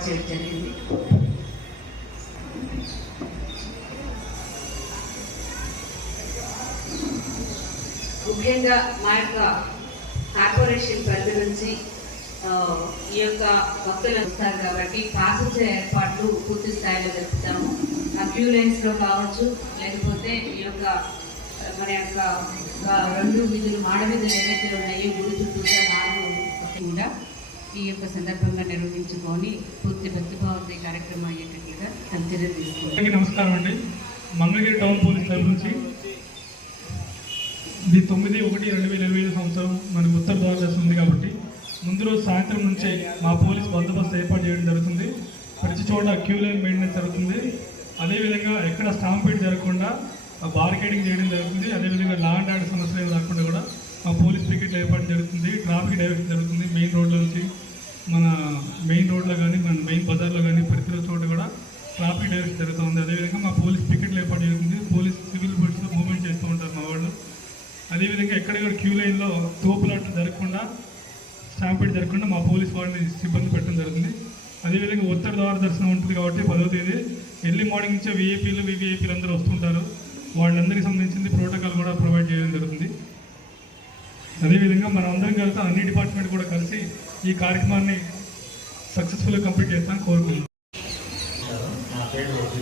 ఏర్పాటు చేయడం జరిగింది. ముఖ్యంగా మా యొక్క కార్పొరేషన్ పరిధి నుంచి ఈ యొక్క భక్తులు వస్తారు కాబట్టి పాసింజర్ ఏర్పాట్లు పూర్తి స్థాయిలో జరుపుతాము. ఆ క్యూ లైన్స్ కావచ్చు లేకపోతే ఈ యొక్క మన యొక్క రెండు వీధులు మాడ వీధులు ఏవైతే ఉన్నాయో గుడి చుట్టూ నాలుగు కూడా ఈ యొక్క సందర్భంగా నిర్వహించుకొని పూర్తి భక్తిభావంతో ఈ కార్యక్రమం అయ్యేటట్లుగా చర్యలు తీసుకుంటాం నమస్కారం అండి. మంగళగిరి టౌన్ పోలీస్ దగ్గర నుంచి ఇది తొమ్మిది ఒకటి రెండు వేల ఇరవై ఐదు సంవత్సరం మన ఉత్తర ద్వారదర్శనం ఉంది కాబట్టి ముందు రోజు సాయంత్రం నుంచే మా పోలీస్ బందోబస్తు ఏర్పాటు చేయడం జరుగుతుంది. ప్రతి చోట క్యూ లైన్ మెయింటెనెన్స్ జరుగుతుంది. అదేవిధంగా ఎక్కడ స్టాంపేట్ జరగకుండా బార్గేడింగ్ చేయడం జరుగుతుంది. అదేవిధంగా లా అండ్ ఆర్డర్ సమస్యలు రాకుండా కూడా మా పోలీస్ పికెట్లు ఏర్పాటు జరుగుతుంది. ట్రాఫిక్ డైవర్షన్ జరుగుతుంది మెయిన్ రోడ్ల నుంచి మన మెయిన్ రోడ్లో కానీ మన మెయిన్ బజార్లో కానీ ప్రతి చోట కూడా ట్రాఫిక్ జరుగుతుంది. అదేవిధంగా మా పోలీస్ పికెట్లు ఏర్పాటు చేసింది పోలీస్ సివిల్ పోలీసులు మూవ్మెంట్ చేస్తూ ఉంటారు మా వాళ్ళు. అదేవిధంగా ఎక్కడ క్యూ లైన్లో తోపులాట్లు జరగకుండా స్టాంపేట్ జరగకుండా మా పోలీస్ వాళ్ళని సిబ్బంది పెట్టడం జరుగుతుంది. అదేవిధంగా ఉత్తర ద్వార దర్శనం ఉంటుంది కాబట్టి పదవ తేదీ. ఎర్లీ మార్నింగ్ నుంచే విఐపీలు వివిఐపీలు అందరూ వస్తుంటారు. వాళ్ళందరికీ సంబంధించింది ప్రోటోకాల్ కూడా ప్రొవైడ్ చేయడం జరుగుతుంది. అదేవిధంగా మనం అందరం కలిసి అన్ని డిపార్ట్మెంట్ కూడా కలిసి ఈ కార్యక్రమాన్ని సక్సెస్ఫుల్గా కంప్లీట్ చేస్తాను కోరుకుంటున్నాం.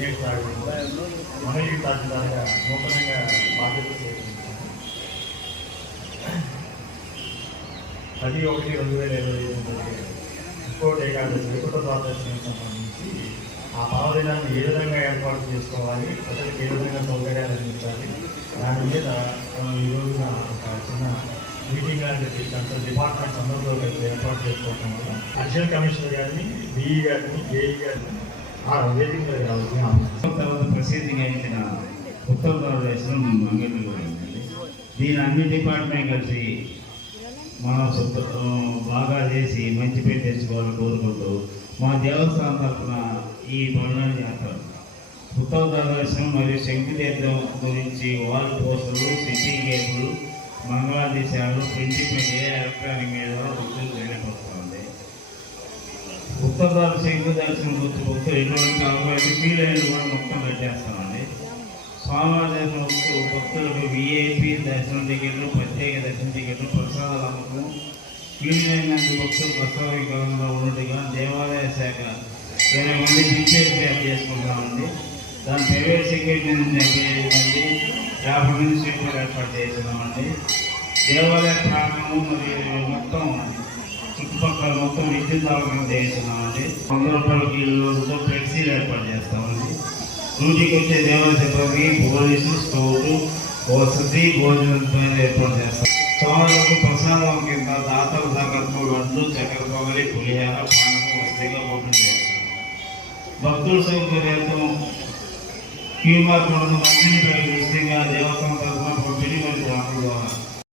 వెంకటేష్ నాయుడు రాఘవ మంగళగిరి తహసీల్దార్గా నూతనంగా బాధ్యత చేస్తున్నాను పది ఒకటి రెండు వేల ఇరవై ఎనిమిది ఇంకోటి ఏకాదశి వికృత ద్వాదశికి సంబంధించి ఆ పర్వదినాన్ని ఏ విధంగా ఏర్పాటు చేసుకోవాలి ప్రజలకు ఏ విధంగా సౌకర్యాలు అందించాలి దాని మీద మనం ఈ ఒక చిన్న మీటింగ్ లాంటిది కొంచెం డిపార్ట్మెంట్స్ అందరితో ఏర్పాటు చేసుకోవటం వల్ల అడిషనల్ కమిషనర్ గారిని డిఈ గారిని ఏఈ గారిని ఆ వేదిక మీద తర్వాత ప్రసిద్ధిగాంచిన ఉత్తర భారతదేశం మంగళూరు దీని అన్ని డిపార్ట్మెంట్ కలిసి మన సొంత ఆ, బాగా చేసి మంచి పేరు తెచ్చుకోవాలని కోరుకుంటూ మా దేవస్థానం తరఫున ఈ పనులను చేస్తారు. ఉత్తర భారతదేశం మరియు శక్తి శంకుతీర్థం గురించి వాల్ పోస్టర్లు సిటీ కేబుల్ మంగళాదేశాలు ప్రింటింగ్ మీడియా ఎలక్ట్రానిక్ మీడియా పుస్తకాలు భారత శంకు దర్శనం భక్తులు ఎటువంటి కాబట్టి ఫీల్ అయిన కూడా మొత్తం కట్టేస్తామండి స్వామివారి దర్శనం భక్తులు భక్తులకు విఐపి దర్శనం టికెట్లు ప్రత్యేక దర్శన టికెట్లు ప్రసాదాల అమ్మకం ఫీల్ భక్తులు ప్రసాదికంగా ఉన్నట్టుగా దేవాలయ శాఖ ఇరవై మంది టీచర్స్ చేసుకుంటామండి. దాని ప్రైవేట్ సెక్యూరిటీ నుంచి డెబ్బై యాభై మంది సీట్లు ఏర్పాటు చేస్తున్నామండి. దేవాలయ ప్రాంగణం మరియు మొత్తం చుట్టుపక్కల మొత్తం విద్యుత్ ఆవరణ చేస్తున్నామండి వంద రూపాయలకి రోజుతో ఫ్లెక్సీలు ఏర్పాటు చేస్తామండి డ్యూటీకి వచ్చే దేవాలయ సిబ్బంది పోలీసు స్కౌట్ వసతి భోజనంతో ఏర్పాటు చేస్తాం సోమవారం ప్రసాదం కింద దాతల సంకల్పం లడ్డు చక్కెర పొగలి పులిహార పానకం వసతిగా ఓపెన్ చేస్తాం భక్తుల సౌకర్యార్థం క్యూ మార్క్ మందిని విస్తృతంగా దేవస్థానం